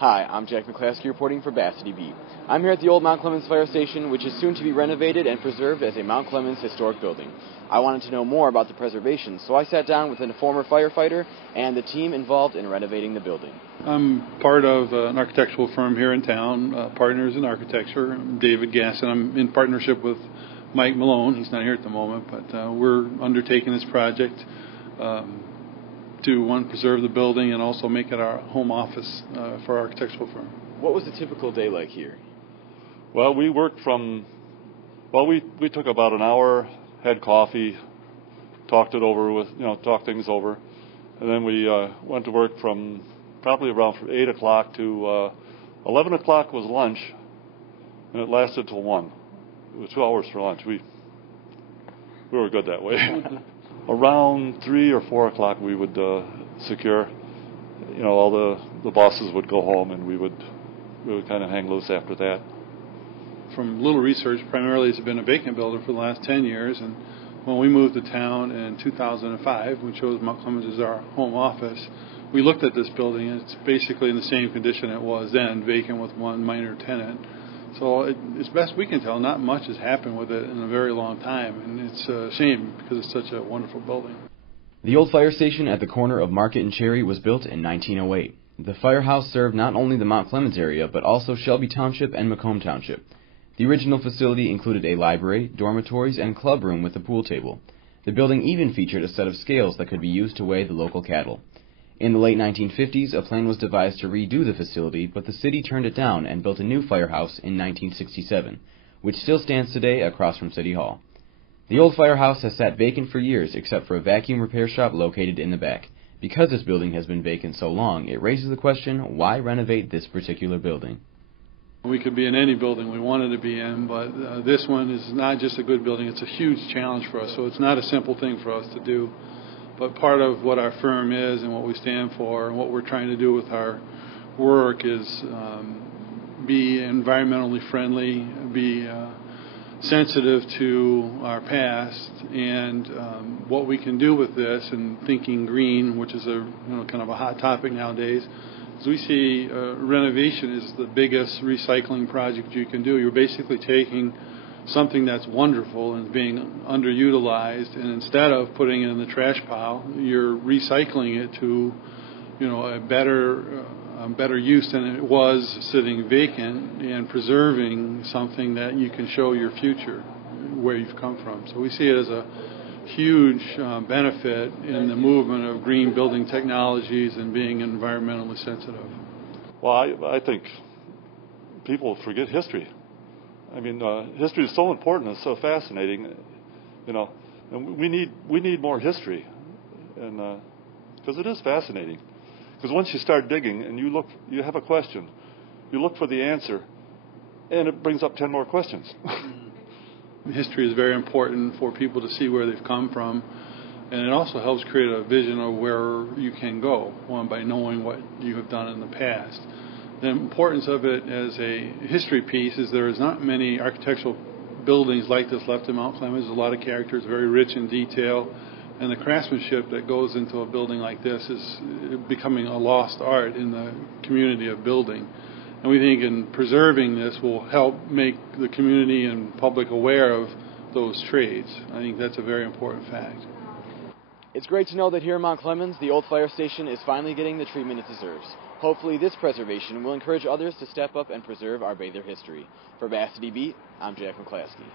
Hi, I'm Jack McClaskey reporting for Varsity Beat. I'm here at the old Mount Clemens Fire Station, which is soon to be renovated and preserved as a Mount Clemens historic building. I wanted to know more about the preservation, so I sat down with a former firefighter and the team involved in renovating the building. I'm part of an architectural firm here in town, Partners in Architecture. I'm David Gasson. I'm in partnership with Mike Malone. He's not here at the moment, but we're undertaking this project to, one, preserve the building and also make it our home office for our architectural firm. What was a typical day like here? Well, we worked from, we took about an hour, had coffee, talked things over, and then we went to work from probably around 8 o'clock to 11 o'clock was lunch, and it lasted till 1. It was 2 hours for lunch. We were good that way. Around 3 or 4 o'clock we would secure, all the bosses would go home, and we would kind of hang loose after that. From little research, primarily it's been a vacant building for the last 10 years, and when we moved to town in 2005, we chose Mount Clemens as our home office, we looked at this building, and it's basically in the same condition it was then, vacant with one minor tenant. So as best we can tell, not much has happened with it in a very long time, and it's a shame because it's such a wonderful building. The old fire station at the corner of Market and Cherry was built in 1908. The firehouse served not only the Mount Clemens area, but also Shelby Township and Macomb Township. The original facility included a library, dormitories, and club room with a pool table. The building even featured a set of scales that could be used to weigh the local cattle. In the late 1950s, a plan was devised to redo the facility, but the city turned it down and built a new firehouse in 1967, which still stands today across from City Hall. The old firehouse has sat vacant for years except for a vacuum repair shop located in the back. Because this building has been vacant so long, it raises the question, why renovate this particular building? We could be in any building we wanted to be in, but this one is not just a good building, it's a huge challenge for us, so it's not a simple thing for us to do. But part of what our firm is and what we stand for and what we're trying to do with our work is be environmentally friendly, be sensitive to our past, and what we can do with this, and thinking green, which is a kind of a hot topic nowadays. As we see, renovation is the biggest recycling project you can do. You're basically taking something that's wonderful and being underutilized, and instead of putting it in the trash pile, you're recycling it to, a better use than it was sitting vacant, and preserving something that you can show your future, where you've come from. So we see it as a huge benefit in the movement of green building technologies and being environmentally sensitive. Well, I think people forget history. I mean, history is so important. It's so fascinating, and we need more history, and because it is fascinating. Because once you start digging and you have a question, you look for the answer, and it brings up 10 more questions. History is very important for people to see where they've come from, and it also helps create a vision of where you can go, one, by knowing what you have done in the past. The importance of it as a history piece is there is not many architectural buildings like this left in Mount Clemens. There's a lot of characters, very rich in detail, and the craftsmanship that goes into a building like this is becoming a lost art in the community of building. And we think in preserving this will help make the community and public aware of those trades. I think that's a very important fact. It's great to know that here in Mount Clemens, the old fire station is finally getting the treatment it deserves. Hopefully this preservation will encourage others to step up and preserve our Bather history. For Varsity Beat, I'm Jack McClaskey.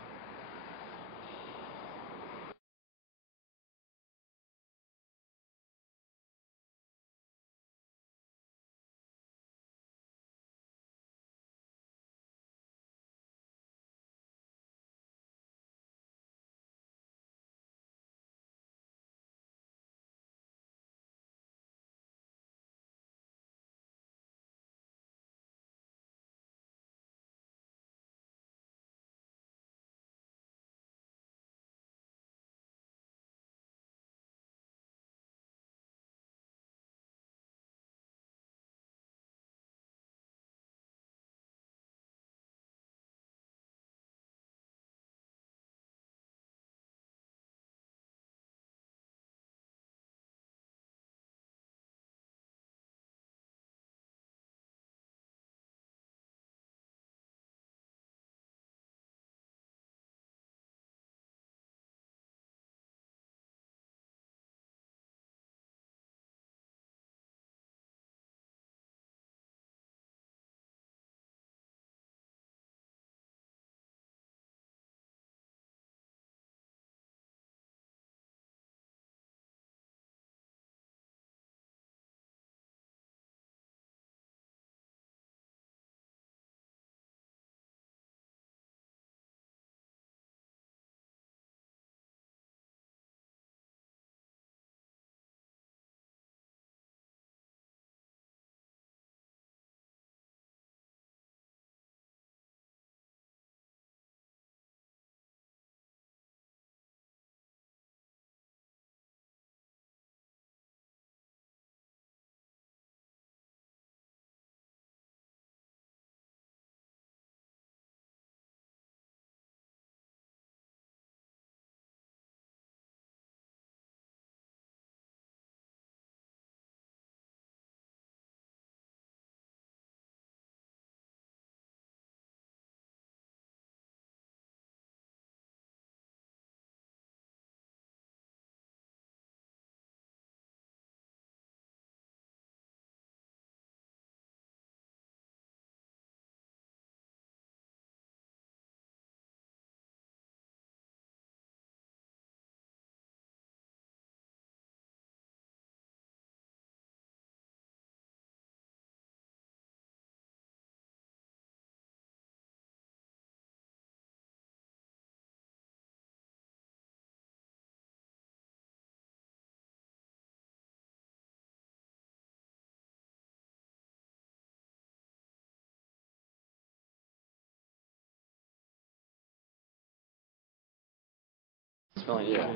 spelling? Yeah.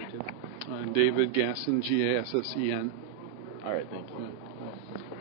David Gassen, Gassen. All right, thank you. Yeah.